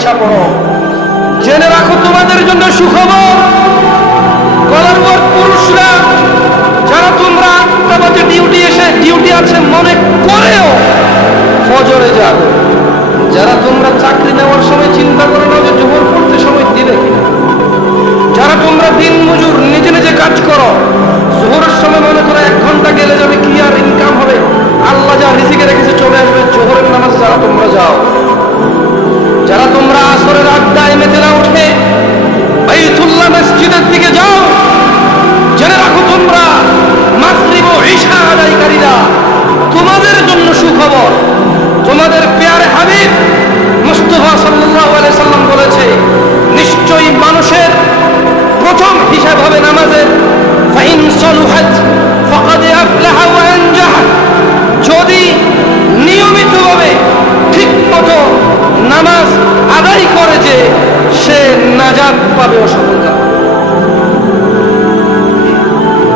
আইসা পড়ো। জেনে রাখো তোমাদের জন্য সুখবর, কলারবর পুরুষরা যারা তোমরা 8টা বাজে ডিউটি আছে মনে করেও ফজরে যাবে। যারা তোমরা চাকরি নেওয়ার সময় চিন্তা করে নাও যে জোহর পড়তে সময় দিবে কিনা। যারা তোমরা দিন মজুর নিজে নিজে কাজ করো, জোহরের সময় মনে করো 1 ঘন্টা গেলে যাবে, কি আর ইনকাম হবে, আল্লাহ যা রিজিকে রেখেছে চলে আসবে। জোহরের নামাজ যারা তোমরা যাও, যারা তোমরা আসরের আড্ডায় মেতে না উঠে বাইতুল্লাহ মসজিদের দিকে যাও, জেনে রাখো তোমরা মাগরিব ও ইশা আদায়কারীরা, তোমাদের জন্য সুখবর। তোমাদের প্যারে হাবিব মুস্তাফা সাল্লাল্লাহু আলাইহি সাল্লাম বলেছে, নিশ্চয়ই মানুষের প্রথম হিসাব হবে নামাজের। ফাইন সালুহাত ফাকাদ আফলাহা ওয়া আনজাহ, যদি নিয়মিতভাবে ঠিকমতো নামাজ আদায় করে যে সে নাজাত পাবে ও সফলতা পাবে।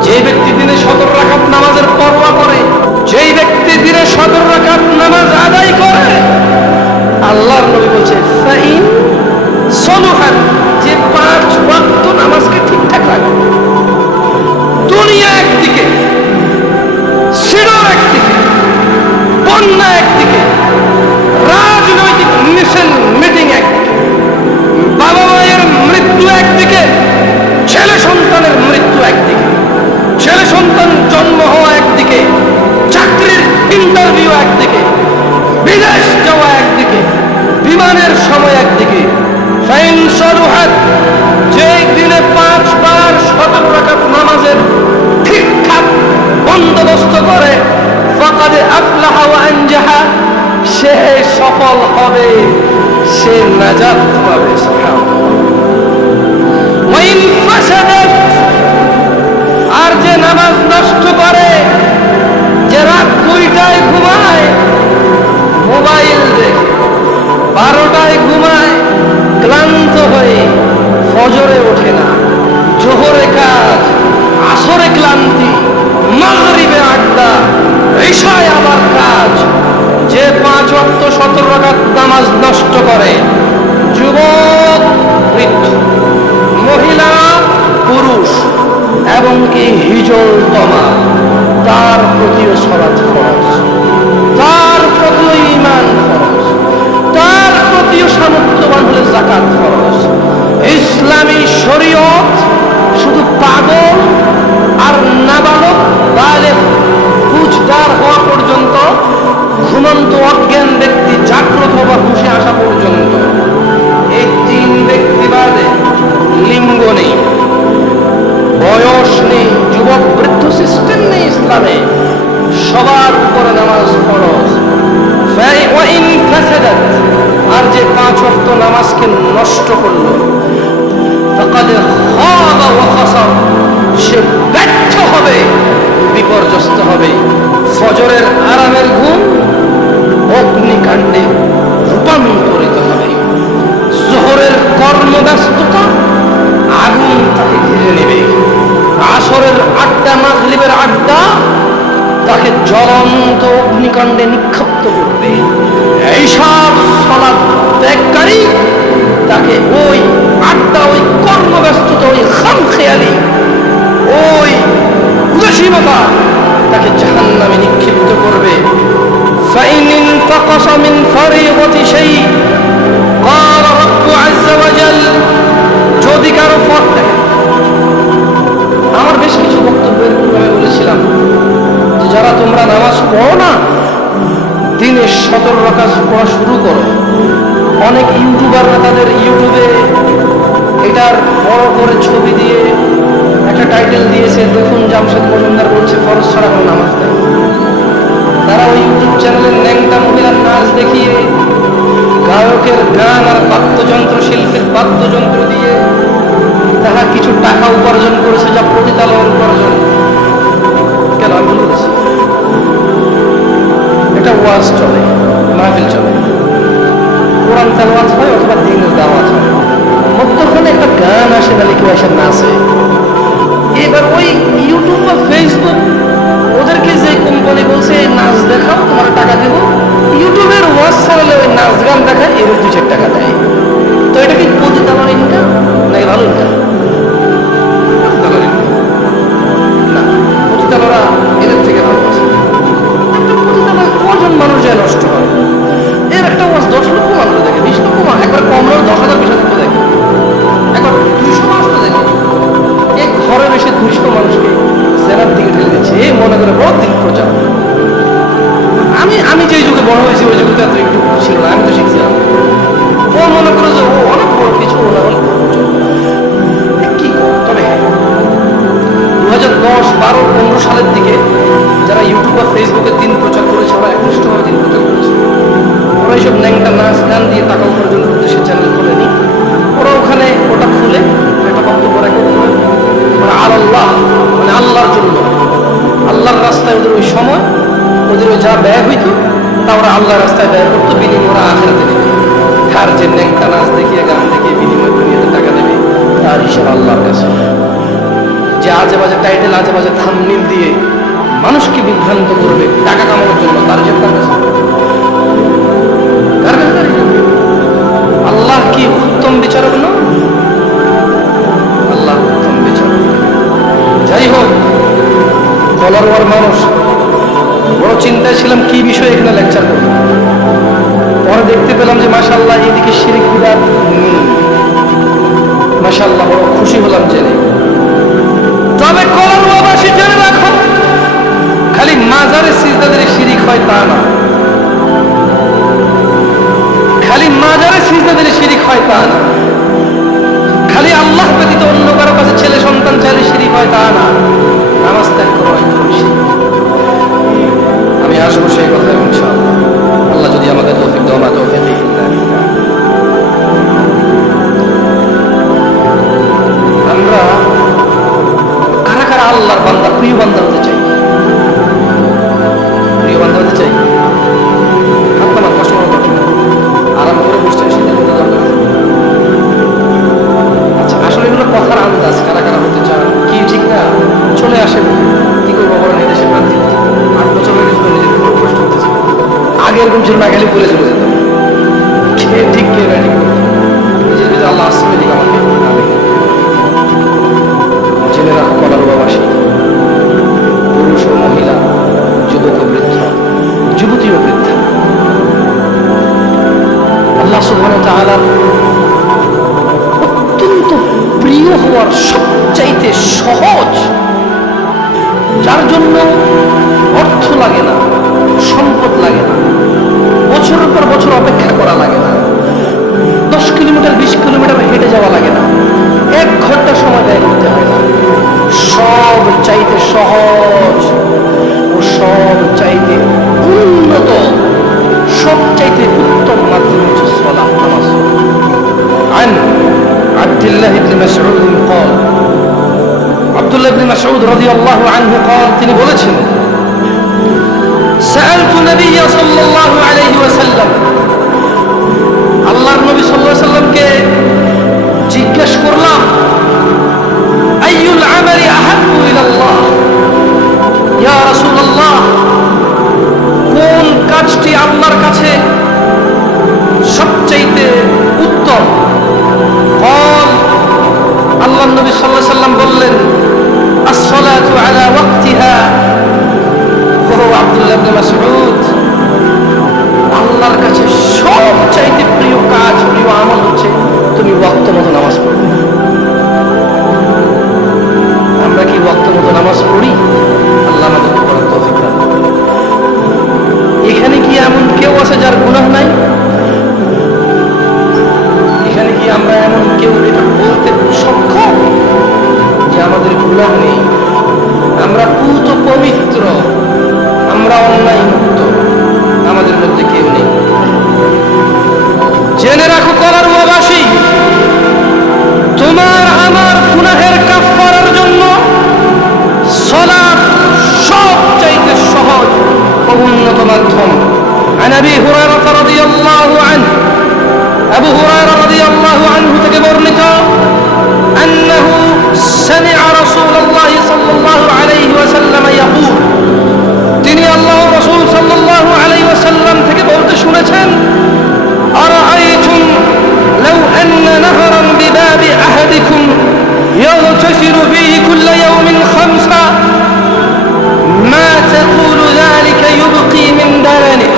যে ব্যক্তি দিনে 17 রাকাত নামাজের পরোয়া করে, যেই ব্যক্তি দিনে 17 রাকাত নামাজ আদায় করে, আল্লাহর নবী বলছে ফাইন সালুহাত, যে 5 ওয়াক্ত নামাজকে ঠিকঠাক রাখে, দুনিয়া একদিকে, সিঁড়র একদিকে, বন্যা একদিকে, রাজনৈতিক মিটিং একদিকে, বাবা মায়ের মৃত্যু একদিকে, ছেলে সন্তানের মৃত্যু একদিকে, ছেলে সন্তান জন্ম হওয়া একদিকে, চাকরির ইন্টারভিউ একদিকে, বিদেশ যাওয়া একদিকে, বিমানের সময় একদিকে। ফাইন সালুহাত, যে দিনে 5 বার 17 রাকাত নামাজের ঠিকঠাক বন্দোবস্ত করে, ফাকাদ আফলাহা ওয়া আনজাহা, সে সফল হবে, সে নাজাত পাবে। সুবহানাল্লাহ। ওয়াইন ফাসাদাত, আর যে নামাজ নষ্ট করে, যে রাত 2টায় ঘুমায়, মোবাইল দেখে, 12টায় ঘুমায়, ক্লান্ত হয়ে ফজরে ওঠে না, জোহরে কাজ, আসরে ক্লান্তি, মাগরিবে আড্ডা, ইশায় আবার কাজ, যে 5 ওয়াক্ত 17 রাকাত নামাজ নষ্ট করে, যুবক বৃদ্ধ, মহিলা পুরুষ, এবং কি হিজল তমা, তার প্রতিও সালাত ফরজ, তার প্রতিও ঈমান ফরজ, তার প্রতিও সামর্থ্যবান হলে যাকাত ফরজ। ইসলামী শরীয়ত শুধু পাগল আর নাবালক বালেগ বুঝদার হওয়া পর্যন্ত, ঘুমন্ত অজ্ঞান ব্যক্তি জাগ্রত বা হুঁশে আসা পর্যন্ত, এই 3 ব্যক্তি বাদে লিঙ্গ নেই, বয়স নেই, যুবক বৃদ্ধ সিস্টেম নেই ইসলামে, সবার উপরে নামাজ ফরজ। ওয়াইন ফাসাদাত, আর যে 5 ওয়াক্ত নামাজকে নষ্ট করলো, ফাকাদ খাবা ওয়া খাসার, সে ব্যর্থ হবে, বিপর্যস্ত হবে। ফজরের আরামের ঘুম অগ্নিকাণ্ডে রূপান্তরিত হবে, জোহরের কর্মব্যস্ততা আগুন তাকে ঘিরে নেবে, আসরের আড্ডা, মাগরিবের আড্ডা তাকে জ্বলন্ত অগ্নিকাণ্ডে নিক্ষিপ্ত করবে। এইসব সালাত ত্যাগকারী তাকে ওই আড্ডা, ওই কর্মব্যস্ততা, ওই খামখেয়ালি, ওই উদাসীনতা তাকে জাহান্নামে নিক্ষিপ্ত করবে। ফাইন ইনতাকাসা মিন ফারিদাতি শাই ক্বালা রাব্বু আযজা ওয়া জাল, যদি কারো পথ দেখে, আমার বেশ কিছু বক্তব্যের পূর্বে আমি বলেছিলাম যে যারা তোমরা নামাজ পড়ো না, দিনে 17 রাকাত পড়া শুরু করো। অনেক ইউটিউবাররা তাদের ইউটিউবে এটার বড় করে ছবি দিয়ে একটা টাইটেল দিয়েছে, দেখুন জামশেদ মজুমদার বলছে ফরজ ছাড়া কোনো নামাজ নেই। তারা ওই ইউটিউব চ্যানেলে ন্যাংটা মহিলার নাচ দেখিয়ে, গায়কের গান আর বাদ্যযন্ত্র শিল্পীর বাদ্যযন্ত্র দিয়ে তারা কিছু টাকা উপার্জন করেছে, যা প্রতিতালন উপার্জন। কেন আমি বলেছি, এটা ওয়াজ চলে, মাহফিল চলে, কোরআন তেলাওয়াত হয় অথবা দ্বীনের দাওয়াত হয়, মধ্যখানে একটা গান আসে, নালে কেউ আসে নাচে। এবার ওই ইউটিউব বা ফেসবুক ওদেরকে যে কোম্পানি বলছে নাচ দেখাও, তোমার টাকা দেবো, ইউটিউবের ওয়াজ চালালে ওই নাচ গান দেখায়, এর 2-4 টাকা দেয়। মোবাইল আজে বাজে থাম্বনেল দিয়ে মানুষকে বিভ্রান্ত করবে টাকা কামানোর জন্য, তার যে আল্লাহ কি উত্তম বিচারক না? আল্লাহ উত্তম বিচারক। যাই হোক, ফলোয়ার মানুষ, বড় চিন্তায় ছিলাম কি বিষয়ে এখানে লেকচার করব। পরে দেখতে পেলাম যে মাশাআল্লাহ এইদিকে শিরক বিদআত মাশাআল্লাহ, বড় খুশি হলাম জেনে। তবে কলরবাসী জেনে রাখো, খালি মাজারে সিজদাদের শিরিক হয় তা না, খালি মাজারে সিজদাদের শিরিক হয় তা না, খালি আল্লাহ ব্যতীত অন্য কারো কাছে ছেলে সন্তান চাইলে শিরিক হয় তা না, নামাজ ত্যাগ করা হয় শিরিক। আমি আসবো সেই কথা ইনশাআল্লাহ, আল্লাহ যদি আমাকে তৌফিক দেয়। মা তৌফিক ইল্লা বিল্লাহ। আমরা কারা কারা আল্লাহর বান্দা, প্রিয় বান্দা হতে চাই? প্রিয় বান্দা হতে চাই? আপনার কষ্ট আরাম করে বসছেন, সেটা আচ্ছা, আসলে এগুলো কথার আন্দাজ, কারা কারা হতে চান কি ঠিক না, চলে আসে। কি করবো বলেন, এই দেশে প্রান্তিক 8 বছর হয়ে গেছিল, নিজের কষ্ট হতেছে। আগে এরকম ছিল না, গেলে বলে চলে যেতাম, কে ঠিক কে না ঠিক নিজের ভিতরে আল্লাহ আসবে ঠিক আমাকে। জেনে রাখো কলারবাসী, পুরুষ ও মহিলা, যুবক ও বৃদ্ধ, যুবতী ও বৃদ্ধা, আল্লাহ সুবহানাহু ওয়া তাআলার অত্যন্ত প্রিয় হওয়ার সবচাইতে সহজ, যার জন্য অর্থ লাগে না, সম্পদ লাগে না, বছরের পর বছর অপেক্ষা করা লাগে না, 10 কিলোমিটার 20 কিলোমিটার হেঁটে যাওয়া লাগে না, 1 ঘন্টা সময় ব্যয় করতে হয় না, সব চাইতে সহজ ও সব চাইতে উন্নত, সব চাইতে উত্তম মাধ্যম হচ্ছে সালাত, নামাজ। عن عبد الله بن مسعود قال عبد الله بن مسعود رضي الله عنه قال তিনি বলেছেন سألت النبي صلى الله عليه وسلم আল্লাহর নবী সাল্লাল্লাহু আলাইহি ওয়াসাল্লামকে জিজ্ঞেস করলাম আইয়ুল আমালি আহাব্বু ইলাল্লাহ, ইয়া রাসূলুল্লাহ, কোন কাজটি আল্লাহর কাছে সবচাইতে উত্তম? قال আল্লাহর নবী সাল্লাল্লাহু আলাইহি ওয়াসাল্লাম বললেন as-salatu ala waqtiha। ও আব্দুল্লাহ ইবনে মাসউদ, আল্লাহর কাছে সবচাইতে প্রিয় কাজ, প্রিয় আমল হচ্ছে তুমি ওয়াক্ত মতো নামাজ পড়ো। আমরা কি ওয়াক্ত মতো নামাজ পড়ি? আল্লাহ আমাদেরকে পড়ার তৌফিক দান করুন। এখানে কি এমন কেউ আছে যার গুনাহ নাই? এখানে কি আমরা এমন কেউ এটা বলতে সক্ষম যে আমাদের গুনাহ নেই? আমরা পুত পবিত্র, আমরা অন্যায় মুক্ত, আমাদের মধ্যে কেউ নেই। জেনে রাখো কলারবাসী, তোমার আমার গুনাহের কাফারার জন্য সালাত সবচাইতে সহজ ও উন্নত মাধ্যম। عن أبي هريرة رضي الله عنه أبو هريرة رضي الله عنه থেকে বর্ণিত أنه سمع رسول الله صلى الله عليه وسلم يقول, তিনি আল্লাহ রাসূল সাল্লাল্লাহু আলাইহি ওয়াসাল্লাম থেকে বলতে শুনেছেন أرأيتم لو أن نهرا بباب أحدكم يغتسل فيه كل يوم 5 ما تقول ذلك يبقي من درنه؟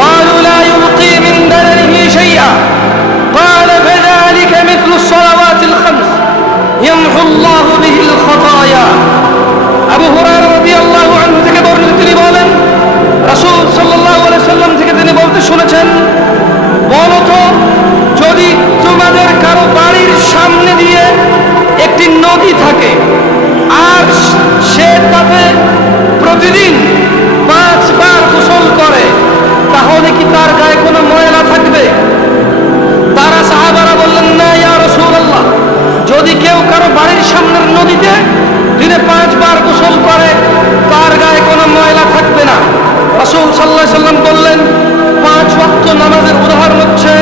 قالوا لا يبقي من درنه شيئا قال فذلك مثل الصلوات ال5 يمحو الله به الخطايا। আবু হুরায়রা রাদিয়াল্লাহু আনহু থেকে বর্ণিত, তিনি বলেন রাসূল সাল্লাল্লাহু আলাইহি ওয়াসাল্লাম থেকে তিনি বলতে শুনেছেন, বলো তো, যদি তোমাদের কারো বাড়ির সামনে দিয়ে একটি নদী থাকে আর সে তাতে প্রতিদিন 5 বার গোসল করে, তাহলে কি তার গায়ে কোনো ময়লা থাকবে? তারা সাহাবারা বললেন, না ইয়া রাসূলুল্লাহ, যদি কেউ কারো বাড়ির সামনের নদীতে দিনে 5 বার গোসল করে তার গায়ে কোনো ময়লা থাকবে না। রাসূল সাল্লাল্লাহু আলাইহি ওয়াসাল্লাম বললেন, 5 ওয়াক্ত নামাজের উদাহরণ হচ্ছে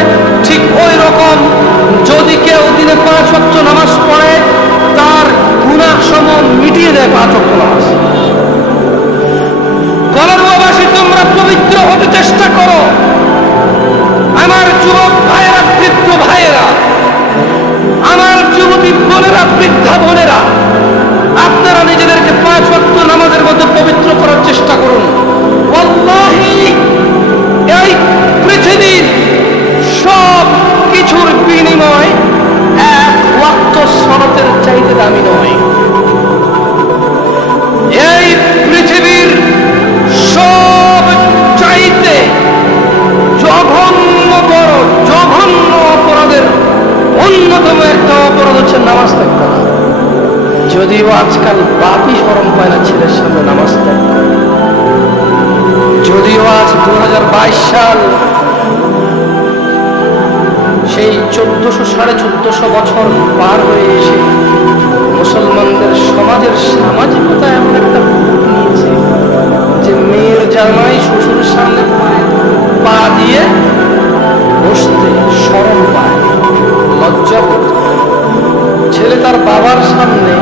আজকাল বাপই শরম পায় না ছেলের সামনে নামাজ ত্যাগ করে। যদিও আজ 2022 সাল, সেই 1400-1450 বছর পার হয়ে এসে মুসলমানদের সমাজের সামাজিকতা এমন একটা রূপ নিয়েছে যে মেয়ের জামাই শ্বশুরের সামনে পা দিয়ে বসতে শরম পায়, লজ্জা বোধ করে। ছেলে তার বাবার সামনে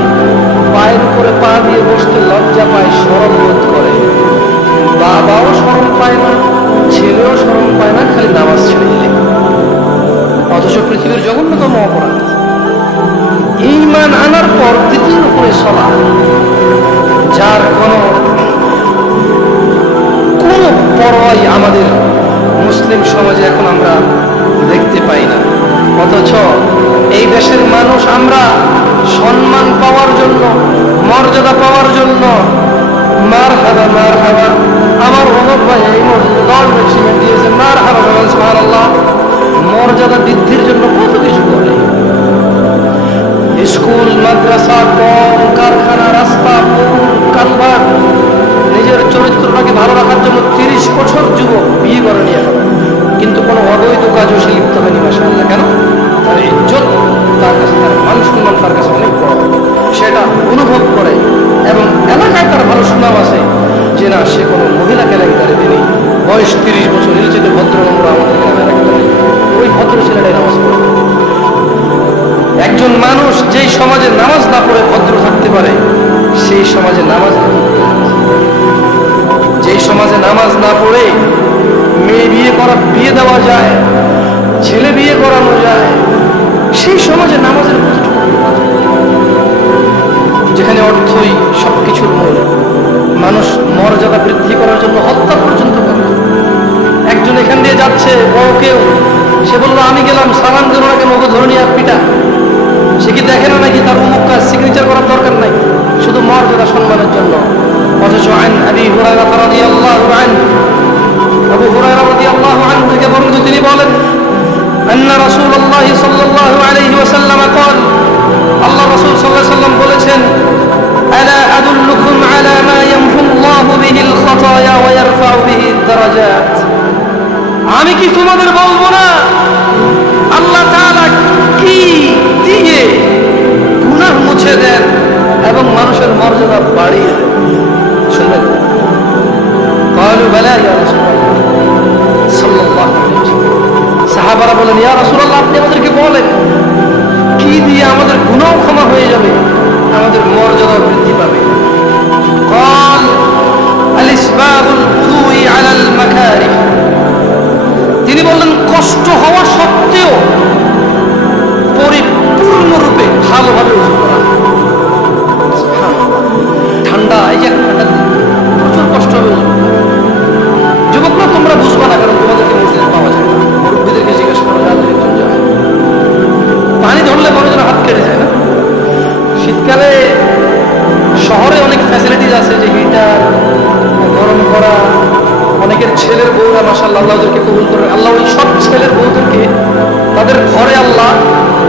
পায়ের উপরে পা দিয়ে বসতে লজ্জা পায়, শরম বোধ করে। বাবাও শরম পায় না, ছেলেও শরম পায় না, খালি নামাজ ছেড়ে দিলে। অথচ পৃথিবীর জঘন্যতম অপরাধ ঈমান আনার পর দ্বিতীয় উপরে সলাৎ, যার কোনো পরোয়াই আমাদের মুসলিম সমাজে এখন আমরা দেখতে পাই না। অথচ এই দেশের মানুষ আমরা সম্মান পাওয়ার জন্য, মর্যাদা পাওয়ার জন্য মারহাবা মারহাবা, আমার অমর ভাই এই মসজিদে 10 ব্যাগ সিমেন্ট দিয়েছে, মারহাবা সুবহানাল্লাহ, মর্যাদা বৃদ্ধির জন্য কত কিছু করে। স্কুল, মাদ্রাসা, কল কারখানা, রাস্তা, পুল, কালভার্ট, নিজের চরিত্রটাকে ভালো রাখার জন্য 30 বছর যুবক বিয়ে করে নিয়ে এখন, কিন্তু কোনো অবৈধ কাজও সে লিপ্ত হয়নি। মাশাআল্লাহ। কেন? তার ইজ্জত তার কাছে, তার মান সম্মান তার কাছে অনেক বড়, সেটা অনুভব করে এবং এলাকায় তার ভালো সুনাম আছে যে না, সে কোনো মহিলা কেলেঙ্কারি তিনি বয়স 30 বছর, এর চেয়ে ভদ্র নম্র আমাদের গ্রামের একটা নেই, ওই ভদ্র ছেলেটাই নামাজ পড়ে। একজন মানুষ যেই সমাজে নামাজ না পড়ে ভদ্র থাকতে পারে, সেই সমাজে নামাজ, যেই সমাজে নামাজ না পড়ে মেয়ে বিয়ে দেওয়া যায়, ছেলে বিয়ে করানো যায়, সেই সমাজে নামাজের, যেখানে অর্থই সবকিছুর মূল, মানুষ মর্যাদা বৃদ্ধি করার জন্য হত্যা পর্যন্ত করে। একজন এখান দিয়ে যাচ্ছে, বড় কেউ, সে বললো আমি গেলাম, সালাম দিল নাকি মগো ধরে নিয়ে পিটা। সে কি দেখে না নাকি তার অমুক কাজ সিগনেচার করার দরকার নাই, শুধু মর্যাদা সম্মানের জন্য। অথচ আন আবি হুরায়রা রাদিয়াল্লাহু আনহু, আবু হুরায়রা রাদিয়াল্লাহু আনহু থেকে বর্ণিত, তিনি বলেন আন্না রাসূলুল্লাহ সাল্লাল্লাহু আলাইহি ওয়াসাল্লাম قال, আল্লাহ রাসূল সাল্লাল্লাহু আলাইহি ওয়াসাল্লাম বলেছেন, আলা আদুল্লুকুম আলা মা ইয়ামহু আল্লাহু বিহিল খাতায়া ওয়া ইয়ারফাউ বিহি দারাজাত, আমি কি তোমাদের বলবো না আল্লাহ তাআলা কি দিয়ে গুনাহ মুছে দেন এবং মানুষের মর্যাদা বাড়িয়ে দেন? শুনবেন? قالوا بلى يا رسول الله সাল্লাল্লাহু আলাইহি ওয়াসাল্লাম। সাহাবারা বলেন, ইয়া রাসূলুল্লাহ, আপনি আমাদেরকে বলেন কি দিয়ে আমাদের গুনাহ ক্ষমা হয়ে যাবে, আমাদের মর্যাদা বৃদ্ধি পাবে? قال الاسباغ الوضوء على المكاره, তিনি বললেন কষ্ট হওয়া সত্ত্বেও পরিপূর্ণরূপে ভালোভাবে ওযু করা। ঠান্ডা, এই যে ঠান্ডা প্রচুর কষ্ট হবে ওযু। যুবকরা তোমরা বুঝবা না, কারণ তোমাদেরকে মসজিদে পাওয়া যায় না। মুরব্বীদেরকে জিজ্ঞেস করা যায়, একজন যায়, পানি ধরলে মানুষের হাত কেটে যায় না। শীতকালে শহরে অনেক ফ্যাসিলিটিস আছে, যে হিটার, গরম করা, অনেকের ছেলের বউরা মাশাআল্লাহ আল্লাহদেরকে কবুল করেন। আল্লাহ ওই সব ছেলের বউদেরকে তাদের ঘরে আল্লাহ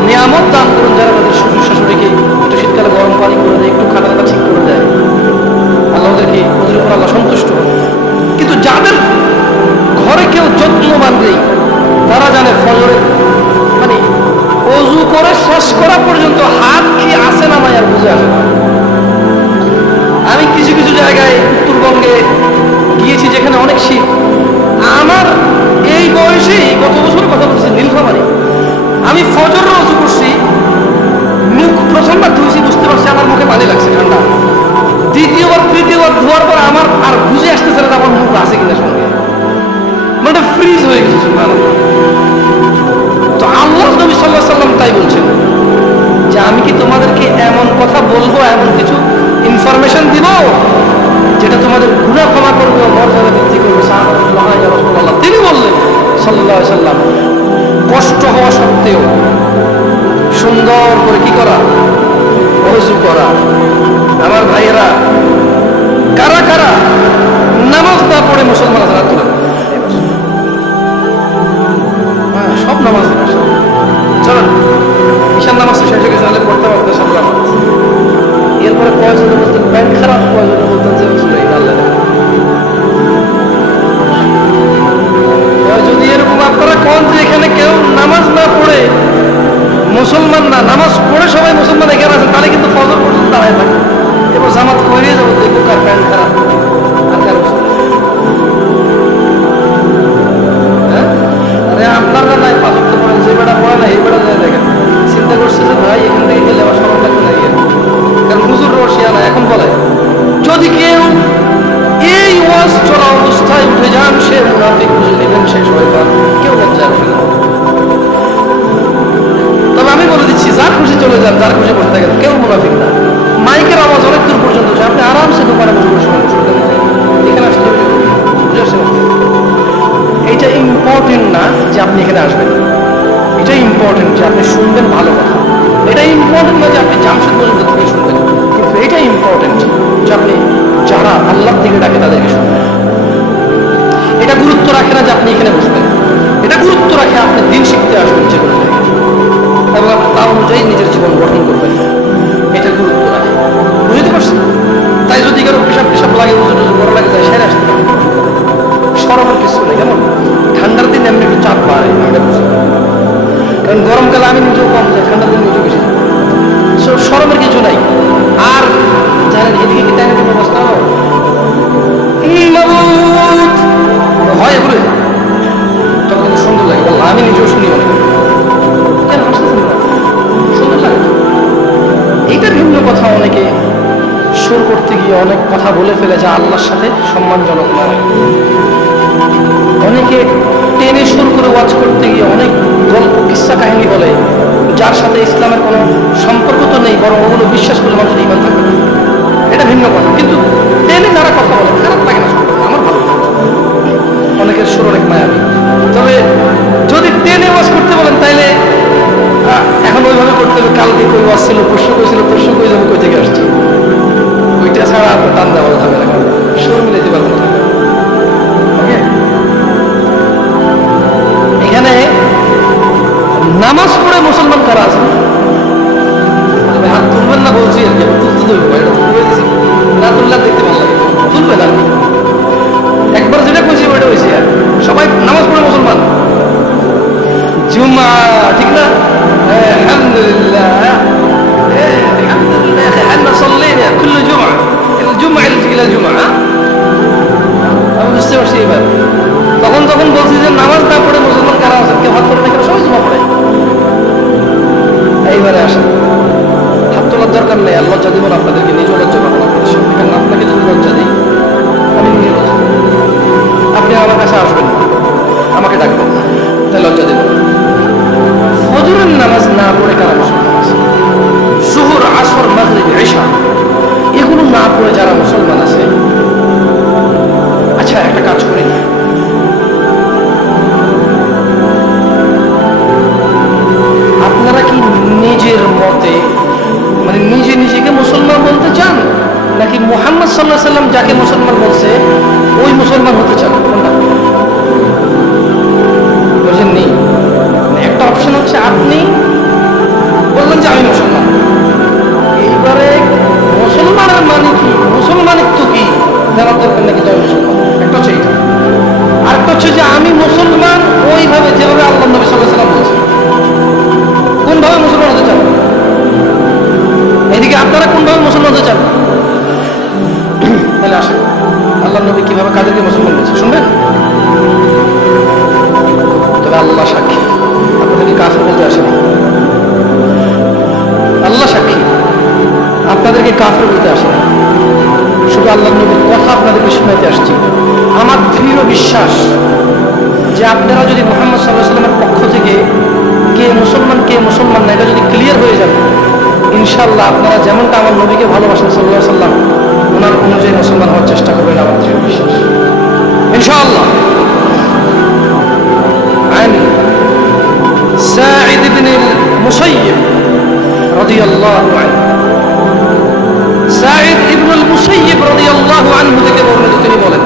নিয়ামত দান করুন, যারা তাদের শ্বশুর শাশুড়িকে একটু শীতকালে গরম পানি করে দেয়, একটু খাটা খাটা ঠিক করে দেয়। আল্লাহ ওদেরকে, ওদের উপর আল্লাহ সন্তুষ্ট হন। কিন্তু যাদের ঘরে কেউ যত্নবান নেই, তারা জানে ফজরে মানে ওযু করে শেষ করা পর্যন্ত হাত কি আসে না নাই আর বুঝে আসে না। আমি কিছু কিছু জায়গায় উত্তরবঙ্গে গিয়েছি যেখানে অনেক শীত। আমার এই বয়সেই, গত বছরের কথা বলছি, নীলফামারী, আমি ফজর ওযু করছি, মুখ প্রথমবার ধুয়েছি, বুঝতে পারছি আমার মুখে পানি লাগছে ঠান্ডা। দ্বিতীয়বার তৃতীয়বার ধোয়ার পর আমার আর বুঝে আসতেছে না আমার মুখ আছে কিনা সঙ্গে, মানে ফ্রিজ হয়ে গেছে। সুবহানাল্লাহ। তো আল্লাহ নবী সাল্লাল্লাহু আলাইহি ওয়াসাল্লাম তাই বলছেন যে আমি কি তোমাদেরকে এমন কথা বলবো, এমন কিছু ইনফরমেশন দিব যেটা তোমাদের গুনাহ ক্ষমা করবে ও মর্যাদা বৃদ্ধি করবে? সাহাবায়ে রাসূলুল্লাহ, তিনি বললেন সাল্লাল্লাহু আলাইহি ওয়াসাল্লাম, না, নামাজ পড়ে সবাই মুসলমান এখানে আছেন, তাহলে কিন্তু ফজর পর্যন্ত দাঁড়ায় থাকে। এবার জামাত করিয়ে যাবো, দেখবো কার প্যান্ট খারাপ আর কার আপনারা নাই পাঁচ ওয়াক্ত পড়েন, যে বেটা পড়ে না এই বেটা যায় দেখেন, চিন্তা করছে যে ভাই এখান থেকে গেলে আবার সবার লাগবে না গিয়ে, কারণ হুজুর রসিয়া না। এখন বলে যদি কেউ এই ওয়াজ চলা অবস্থায় উঠে যান, সে মুনাফিক, বুঝে নেবেন সে শয়তান, কেউ লজ্জা রাখবে না। তবে আমি বলে দিচ্ছি, যার খুশি চলে যান, যার খুশি বসে থাকেন, কেউ মুনাফিক না। মাইকের আওয়াজ অনেক দূর পর্যন্ত যায়, আপনি আরামসে দোকানে বসে বসে শুনতে এখানে আসলে বুঝে আসছেন। এইটা ইম্পর্টেন্ট না যে আপনি এখানে আসবেন, এটা ইম্পর্টেন্ট যে আপনি শুনবেন ভালো কথা। এটা ইম্পর্টেন্ট না যে আপনি জামশেদ পর্যন্ত থেকে শুনবেন, কিন্তু এটা ইম্পর্টেন্ট যে আপনি যারা আল্লাহর দিকে ডাকে তাদেরকে শুনবেন। এটা গুরুত্ব রাখে না যে আপনি এখানে বসবেন, এটা গুরুত্ব রাখে আপনি দিন শিখতে আসবেন যে কোনো জায়গায়, এবং আপনি তা অনুযায়ী নিজের জীবন গঠন করবেন, এটা গুরুত্ব রাখে। বুঝতে পারছেন? তাই যদি কারো পেশাব লাগে, উজু করা লাগে, তাই সেরে আসতে পারে, সরমের কিছু নেই। কেমন ঠান্ডার দিন এমনি একটু চাপ বাড়ে, কারণ গরমকালে আমি নিজেও কম যাই, ঠান্ডার দিন নিজেও বেশি, সরমের কিছু নাই। আর জানেন এদিকে কি টাইমের কোনো অবস্থা হয় এগুলো, তখন কিন্তু সুন্দর লাগে, বললাম আমি নিজেও শুনি অনেক, কেন হাসতেছেন না? সুন্দর লাগে। এইটা ভিন্ন কথা, অনেকে সুর করতে গিয়ে অনেক কথা বলে ফেলে যা আল্লাহর সাথে সম্মানজনক নয়। অনেকে টেনে সুর করে ওয়াজ করতে গিয়ে অনেক গল্প কিস্সা কাহিনী বলে, যার সাথে ইসলামের কোনো সম্পর্ক তো নেই, বরং ওগুলো বিশ্বাস করে মানুষের ঈমান থাকবে। এটা ভিন্ন কথা, কিন্তু টেনে যারা কথা বলে খারাপ লাগে না, আমার ভালো লাগে। অনেকের সুর অনেক মায়াবী, তবে যদি টেনে ওয়াজ করতে বলেন তাইলে এখন ওইভাবে করতে হবে। কালকে কই ওয়াজ ছিল, প্রশ্ন কইছিল, প্রশ্ন কই যাবে, কই থেকে আসছে, ওইটা ছাড়া আপনার টান দেওয়া ভালো থাকবে না, সুর মিলাইতে পারবো না। এখানে নামাজ পড়ে মুসলমান কারা আছে? হাত তুলবেন না বলছি আর কি, তুলতে দেবো, না তুললে দেখতে ভালো লাগে, তুলবেন আর একবার যেটা কইছি ওইটা হয়েছে। আর সবাই নামাজ পড়ে মুসলমান, জুমা ঠিক না? আলহামদুলিল্লাহ, احنا صلينا كل جمعة الجمعة إلى الجمعة। আমি বুঝতে পারছি এবার। তখন যখন বলছি যে নামাজ না পড়ে মুসলমান কারা আছেন, কেউ হাত তোলেন না, কেন সবাই জুমা পড়ে। এইবারে আসেন, হাত তোলার দরকার নেই, আর লজ্জা দিব না আপনাদেরকে, নিজেও লজ্জা পাবেন আপনাদের সামনে, কারণ আপনাকে যদি লজ্জা দিই আমি নিজে লজ্জা, আপনি আমার কাছে আসবেন না, আমাকে ডাকবেন না, তাই লজ্জা দেব। ফজরের নামাজ না পড়ে কারা মুসলমান আছে? জোহর, আসর, মাগরিব, ইশা এগুলো না পড়ে যারা মুসলমান আছে, আচ্ছা একটা কাজ করি, আপনারা কি নিজের মতে মানে নিজে নিজেকে মুসলমান বলতে চান, নাকি মুহাম্মদ সাল্লাল্লাহু আলাইহি সাল্লাম যাকে মুসলমান বলছে ওই মুসলমান হতে চান? কোনটা বুঝেননি? একটা অপশন হচ্ছে আপনি বললেন যে আমি মুসলমান, এইবারে মুসলমানের মানে কি, মুসলমানিত্ব কি জানার দরকার নাকি জয় মুসলমান, একটা হচ্ছে এইটা। আরেকটা হচ্ছে যে আমি মুসলমান ওইভাবে যেভাবে আল্লাহ নবী সাল্লাল্লাহু আলাইহি সাল্লাম বলছে, কোনভাবে মুসলমান হতে চান? এদিকে আপনারা কোনভাবে মুসলমান হতে চান? তাহলে আসেন আল্লাহ নবী কিভাবে কাদেরকে মুসলমান বলছে শুনবেন। তবে আল্লাহ সাক্ষী, আপনাদেরকে কাফের বলতে আসেনি, আল্লাহ সাক্ষী আপনাদেরকে কাফের বলতে আসে না, শুধু আল্লাহ নবীর কথা আপনাদেরকে শোনাইতে আসছি। আমার দৃঢ় বিশ্বাস যে আপনারা যদি মুহাম্মদ সাল্লাল্লাহু আলাইহি ওয়াসাল্লামের পক্ষ থেকে কে মুসলমান না এটা যদি ক্লিয়ার হয়ে যাবে, ইনশাআল্লাহ আপনারা যেমনটা আমার নবীকে ভালোবাসেন সাল্লাল্লাহু আলাইহি ওয়াসাল্লাম, ওনার অনুযায়ী মুসলমান হওয়ার চেষ্টা করবেন, আমার দৃঢ় বিশ্বাস ইনশাআল্লাহ। عن ساعد بن المسيب رضي الله عنه, সাঈদ ইবনুল মুসাইয়্যিব রাদিয়াল্লাহু আনহু থেকে বর্ণিত, তিনি বলেন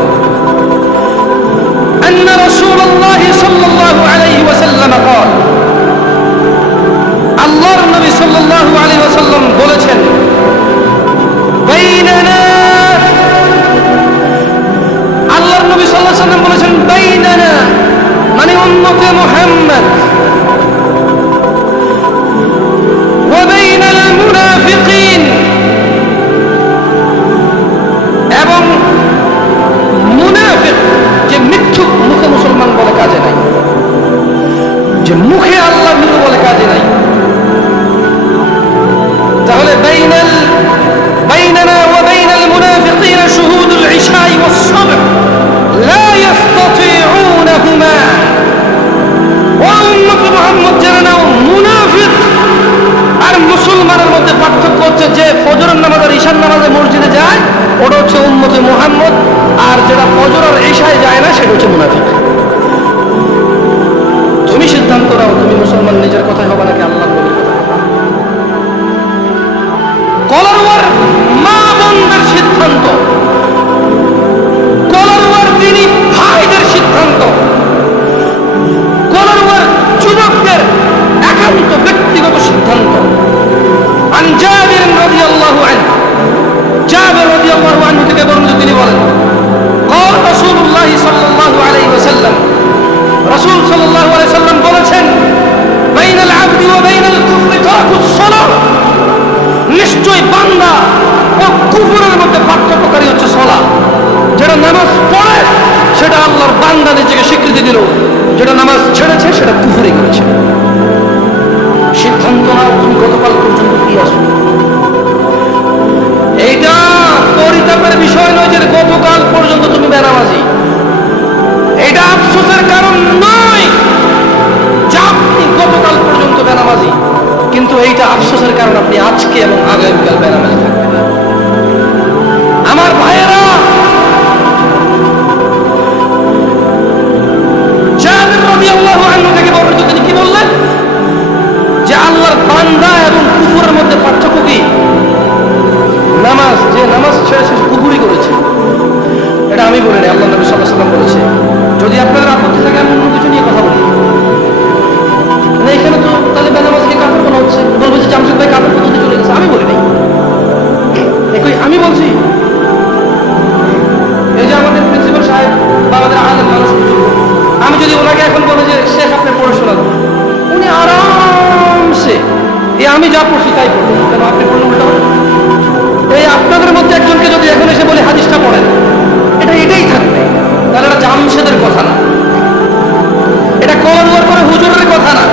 أن رسول الله صلى الله عليه وسلم قال, আল্লাহর নবী সাল্লাল্লাহু আলাইহি ওয়াসাল্লাম বলেছেন, বাইনানা, আল্লাহর নবী সাল্লাল্লাহু আলাইহি ওয়াসাল্লাম বলেছেন বাইনানা মানে উম্মতে মুহাম্মদ, যারা ফজর আর ইশায় যায় না সেটা হচ্ছে মুনাফিক। তুমি সিদ্ধান্ত নাও, তুমি মুসলমান নিজের কথাই হবে নাকি আল্লাহ নবীর কথা হবে? কলার মা বোনদের সিদ্ধান্ত, কলার তিনি ভাইদের সিদ্ধান্ত, কলার যুবকদের একান্ত ব্যক্তিগত সিদ্ধান্ত। عن جابر رضي الله عنه جابر رضي الله عنه থেকে বর্ণিত, তিনি বলেন قال رسول الله صلى الله عليه وسلم রাসূল সাল্লাল্লাহু আলাইহি সাল্লাম বলেছেন بين العبد وبين الكفر ترك الصلاة, নিশ্চয় বান্দা ও কুফরের মধ্যে পার্থক্যকারী হচ্ছে সালাত। যেটা নামাজ পড়ে সেটা আল্লাহর বান্দা নিজেকে স্বীকৃতি দিল, যেটা নামাজ ছেড়েছে সেটা কুফরি করেছে। সিদ্ধান্ত নাও তুমি গতকাল পর্যন্ত কি আসো। এইটা পরিতাপের বিষয় নয় যে গতকাল পর্যন্ত তুমি বেনামাজি, এটা আফসোসের কারণ নয় যে আপনি গতকাল পর্যন্ত বেনামাজি, কিন্তু এইটা আফসোসের কারণ আপনি আজকে এবং আগামীকাল বেনামাজি থাকবেন। আমার ভাইয়েরা, জাবের রাদিয়াল্লাহু আনহু থেকে বর্ণিত, তিনি কি বললেন যে আল্লাহর বান্দা এবং কুফরের মধ্যে পার্থক্য কি? নামাজ। যে নামাজ ছেড়ে সে কুফরি করেছে, এটা আমি বলিনি, আল্লাহ নবী সাল্লাল্লাহু আলাইহি ওয়াসাল্লাম বলেছে। যদি আপনাদের আপত্তি থাকে আমি অন্য কিছু নিয়ে কথা বলি, মানে এখানে তো তাহলে বেনামাজকে কাফের বলা হচ্ছে, বলবো যে জামশেদ ভাই কাফের পদ্ধতি চলে গেছে। আমি বলি নাই, আমি বলছি এই যে আমাদের প্রিন্সিপাল সাহেব বা আমাদের আলেম মানুষ, আমি যদি ওনাকে এখন বলি যে শেখ আপনি পড়ে শোনাবো, উনি আরামসে আমি যা পড়ছি তাই পড়বেন। কেন আপনি পড়লে উল্টা হবে? এই আপনাদের মধ্যে একজনকে যদি এখন এসে বলে হাদিসটা পড়েন, এটাই থাকবে, তাহলে এটা জামশেদের কথা না, এটা কলার করে হুজুরের কথা না,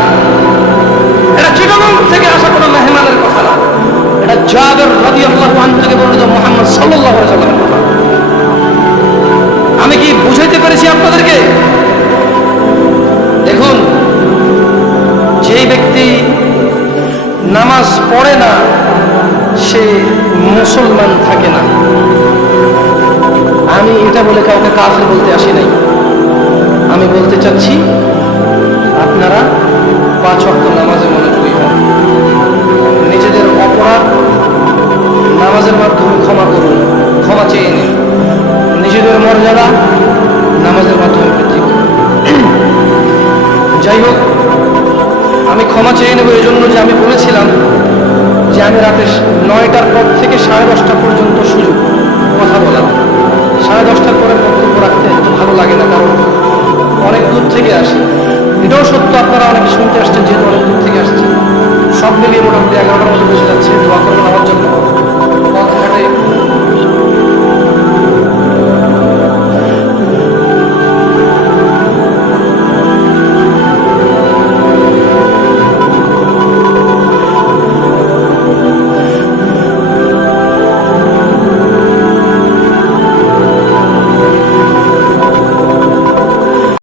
এটা চিটাগং থেকে আসা কোনো মেহমানের কথা না, এটা জাবের রাদিয়াল্লাহু আনহু থেকে বর্ণিত মুহাম্মদ সাল্লাল্লাহু আলাইহি ওয়াসাল্লামের কথা। আমি কি বুঝাইতে পেরেছি আপনাদেরকে? দেখুন, যেই ব্যক্তি নামাজ পড়ে না সে মুসলমান থাকে না। আমি এটা বলে কাউকে কাফের বলতে আসি নাই, আমি বলতে চাচ্ছি আপনারা 5 ওয়াক্ত নামাজে মনোযোগী হন, নিজেদের অপরাধ নামাজের মাধ্যমে ক্ষমা করুন, ক্ষমা চেয়ে নিন, নিজেদের মর্যাদা নামাজের মাধ্যমে বৃদ্ধি করুন। যাই হোক, আমি ক্ষমা চেয়ে নেব এই জন্য যে আমি বলেছিলাম যে আমি রাতে 9টার পর থেকে 10:30 পর্যন্ত সুযোগ কথা বলার। 10:30টার পরে বক্তব্য রাখতে এত ভালো লাগে না, কারণ অনেক দূর থেকে আসি। এটাও সত্য, আপনারা অনেকে শুনতে আসছেন, যেহেতু অনেক দূর থেকে আসছেন। সব মিলিয়ে মোটামুটি 11টার মতো বসে যাচ্ছে। দোয়া করবেন আমার জন্য।